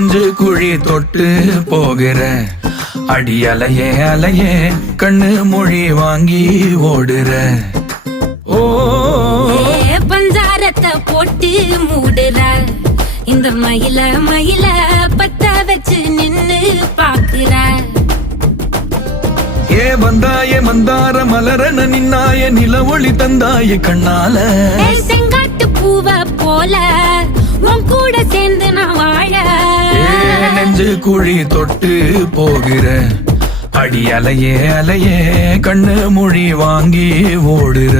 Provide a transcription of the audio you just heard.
நெஞ்சு குழி தொட்டு போகிற அடி அலையே அலையே கண்ணு மொழி வாங்கி ஓடுற. ஓ பஞ்சாரத்தை போட்டு மூடுற இந்த மயில மயில பத்த வச்சு நின்னு பாக்குற. ஏ வந்தாய மந்தார மலரன நின்னாய நில ஒளி தந்தாய கண்ணால. செங்காட்டு பூவ போல உன் கூட சேர்ந்து நான் வாழ. நெஞ்சு குழி தொட்டு போகிற அடி அலையே அலையே கண்ணு மொழி வாங்கி ஓடுற.